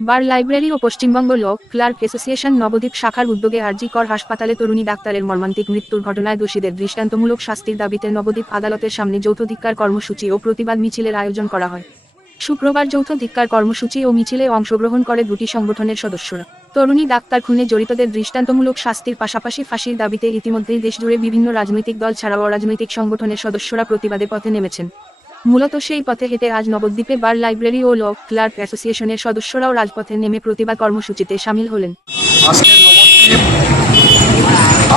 বার library ও Paschimbanga law clerk association Nabadwip শাখার উদ্যোগে আরজি কর হাসপাতালে তরুণী ডাক্তারের মর্মান্তিক মৃত্যুর ঘটনায় দোষীদের দৃষ্টান্তমূলক শাস্তির দাবিতে নবদ্বীপ আদালতের সামনে যৌথ ধিক্কার কর্মসূচি ও প্রতিবাদ মিছিলের আয়োজন করা হয়। শুক্রবার যৌথ ধিক্কার কর্মসূচি ও মিছিলে অংশগ্রহণ করে দুটি সংগঠনের সদস্যরা। তরুণী ডাক্তার খুনে জড়িতদের দৃষ্টান্তমূলক শাস্তির পাশাপাশি ফাঁসির দাবিতে ইতিমধ্যেই দেশজুড়ে বিভিন্ন রাজনৈতিক দল ছাড়াও অরাজনৈতিক সংগঠনের সদস্যরা প্রতিবাদে পথে নেমেছেন। মূলত সেই পথে হেঁটে আজ নবদ্বীপে বার লাইব্রেরি ও ল ক্লার্ক অ্যাসোসিয়েশনের সদস্যরাও রাজপথে নেমে প্রতিবাদ কর্মসূচিতে সামিল হলেন। আজকে নবদ্বীপ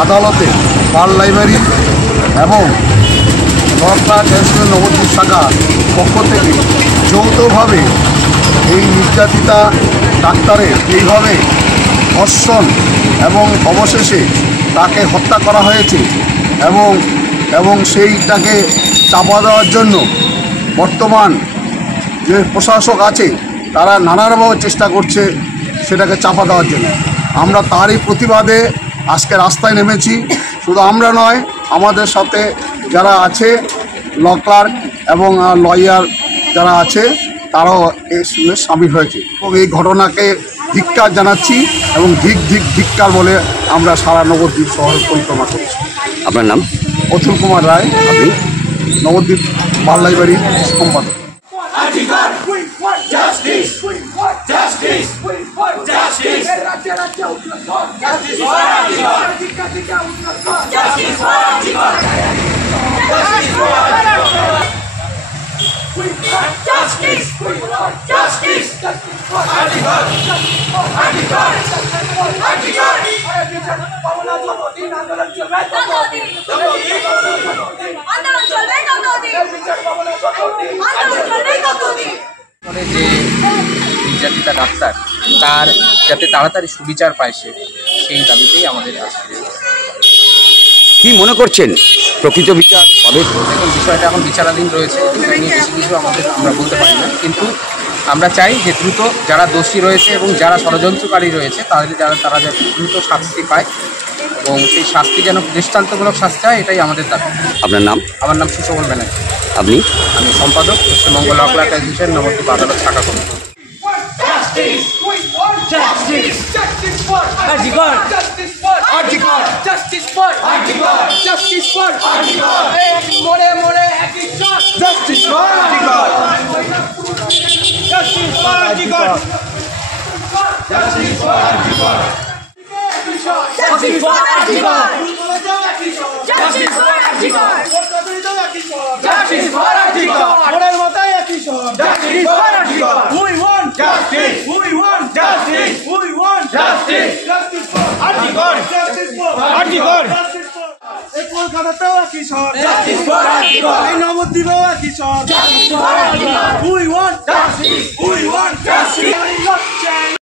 আদালতে বার লাইব্রেরি এবং ল ক্লার্ক অ্যাসোসিয়েশন নবদ্বীপ শাখা পক্ষ থেকে যৌথভাবে এই নির্যাতিতা ডাক্তারের এইভাবে ধর্ষণ এবং অবশেষে তাকে হত্যা করা হয়েছে এবং সেইটাকে চাপা দেওয়ার জন্য বর্তমান যে প্রশাসক আছে তারা নানানভাবে চেষ্টা করছে সেটাকে চাপা দেওয়ার জন্য। আমরা তারই প্রতিবাদে আজকে রাস্তায় নেমেছি। শুধু আমরা নয়, আমাদের সাথে যারা আছে ল ক্লার্ক এবং লয়ার যারা আছে তারাও এর সঙ্গে সামিল হয়েছে এবং এই ঘটনাকে ধিক্কার জানাচ্ছি এবং ধিক্কার বলে আমরা সারা নবদ্বীপ শহর পরিক্রমা করছি। আপনার নাম? অতুল কুমার রায়, আপনি নবদ্বীপ বার লাইব্রেরির সম্পাদক। যে নির্যাতিতা ডাক্তার তার যাতে তাড়াতাড়ি সুবিচার পায় সেই দাবিতেই আমাদের আজকে। কি মনে করছেন প্রকৃত বিচার পাবে? দেখুন, বিষয়টা এখন বিচারাধীন রয়েছে, নিয়ে বেশি কিছু আমরা বলতে পারি না, কিন্তু আমরা চাই যে দ্রুত যারা দোষী রয়েছে এবং যারা ষড়যন্ত্রকারী রয়েছে তারা যাতে দ্রুত শাস্তি পায় এবং সেই শাস্তি যেন দৃষ্টান্তমূলক শাস্তি হয়, এটাই আমাদের দাবি। আপনার নাম? আমার নাম সুশোভন ব্যানার্জি। আপনি? আমি সম্পাদক, Paschimbanga law clerk association Nabadwip আদালত শাখা কমিটি। কলকাতাতেও একই শহর, নবদ্বীপেও একই শহর। We want justice. We want justice.